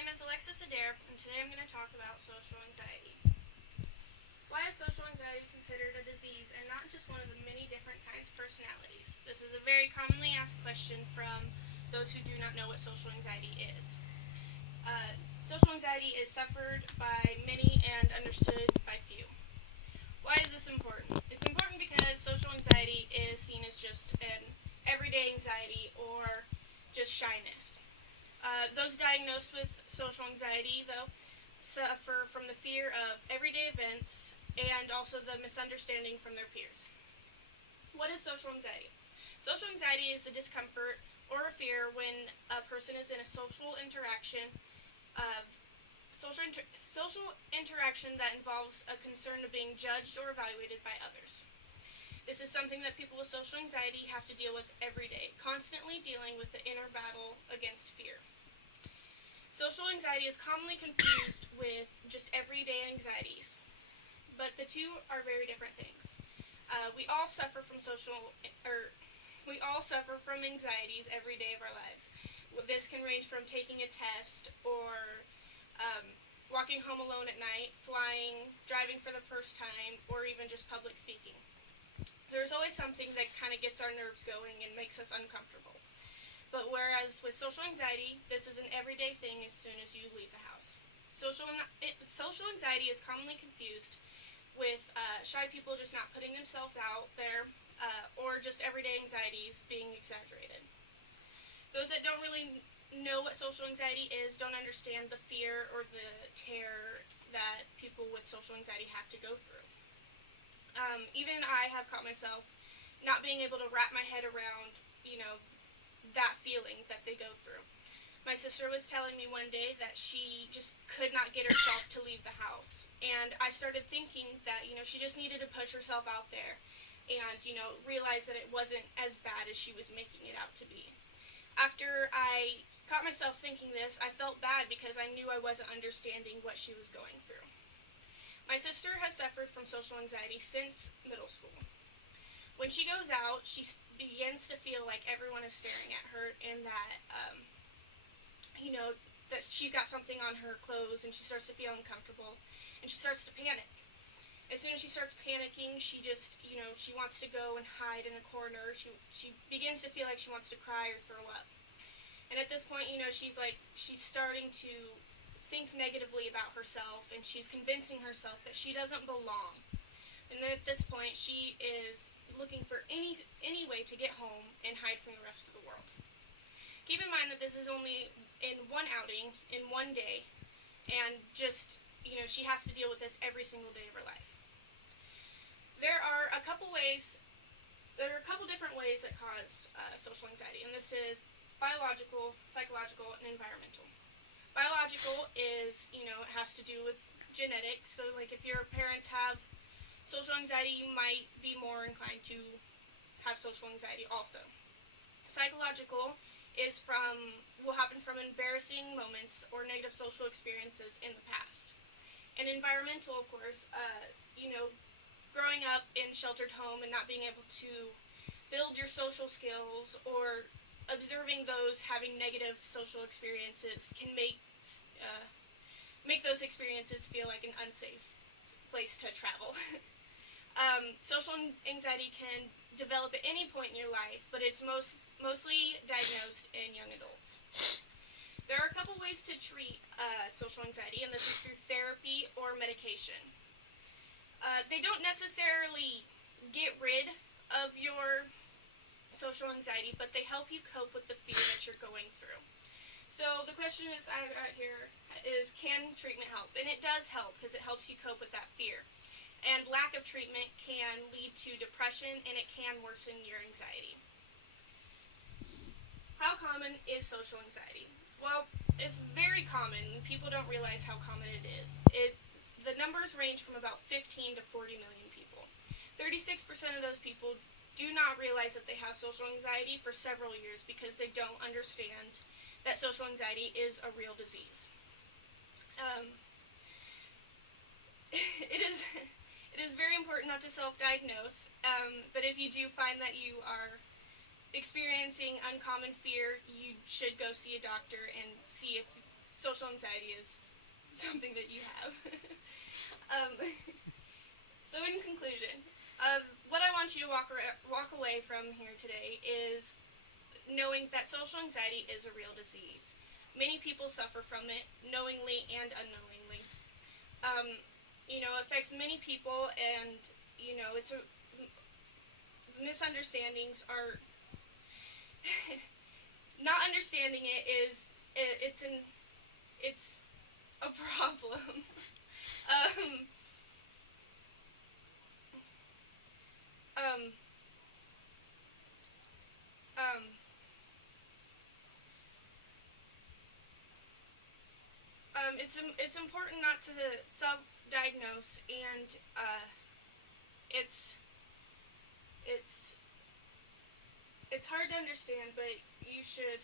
name is Alexis Adair, and today I'm going to talk about social anxiety. Why is social anxiety considered a disease and not just one of the many different kinds of personalities? This is a very commonly asked question from those who do not know what social anxiety is. Social anxiety is suffered by many and understood by few. Why is this important? It's important because social anxiety is seen as just an everyday anxiety or just shyness. Those diagnosed with social anxiety, though, suffer from the fear of everyday events and also the misunderstanding from their peers. What is social anxiety? Social anxiety is the discomfort or a fear when a person is in a social interaction that involves a concern of being judged or evaluated by others. This is something that people with social anxiety have to deal with every day, constantly dealing with the inner battle against fear. Social anxiety is commonly confused with just everyday anxieties, but the two are very different things. We all suffer from anxieties every day of our lives. This can range from taking a test or walking home alone at night, flying, driving for the first time, or even just public speaking. There's always something that kind of gets our nerves going and makes us uncomfortable. But whereas with social anxiety, this is an everyday thing as soon as you leave the house. Social anxiety is commonly confused with shy people just not putting themselves out there or just everyday anxieties being exaggerated. Those that don't really know what social anxiety is don't understand the fear or the terror that people with social anxiety have to go through. Even I have caught myself not being able to wrap my head around, that feeling that they go through. My sister was telling me one day that she just could not get herself to leave the house. And I started thinking that, she just needed to push herself out there and, realize that it wasn't as bad as she was making it out to be. After I caught myself thinking this, I felt bad because I knew I wasn't understanding what she was going through. My sister has suffered from social anxiety since middle school. When she goes out, she begins to feel like everyone is staring at her and that, that she's got something on her clothes and she starts to feel uncomfortable and she starts to panic. As soon as she starts panicking, she just, she wants to go and hide in a corner. She begins to feel like she wants to cry or throw up. And at this point, she's starting to think negatively about herself and she's convincing herself that she doesn't belong. And then at this point, she is looking for any way to get home and hide from the rest of the world. Keep in mind that this is only in one outing, in one day, and just, she has to deal with this every single day of her life. There are a couple different ways that cause social anxiety, and this is biological, psychological, and environmental. Biological is, it has to do with genetics, so like if your parents have social anxiety, you might be more inclined to have social anxiety also. Psychological will happen from embarrassing moments or negative social experiences in the past. And environmental, of course, growing up in sheltered home and not being able to build your social skills or observing those having negative social experiences can make those experiences feel like an unsafe place to travel. Social anxiety can develop at any point in your life, but it's mostly diagnosed in young adults. There are a couple ways to treat social anxiety, and this is through therapy or medication. They don't necessarily get rid of your social anxiety, but they help you cope with the fear that you're going through. So the question is can treatment help? And it does help because it helps you cope with that fear. And lack of treatment can lead to depression and it can worsen your anxiety. How common is social anxiety? Well, it's very common. People don't realize how common it is. The numbers range from about 15 to 40 million people. 36% of those people do not realize that they have social anxiety for several years because they don't understand that social anxiety is a real disease. It is very important not to self-diagnose, but if you do find that you are experiencing uncommon fear, you should go see a doctor and see social anxiety is something that you have. So in conclusion, what I want you to walk away from here today is knowing that social anxiety is a real disease. Many people suffer from it, knowingly and unknowingly. Affects many people, and misunderstandings are not understanding it is it's a problem. um, um, um, it's important not to self-diagnose, and it's it's it's hard to understand, but you should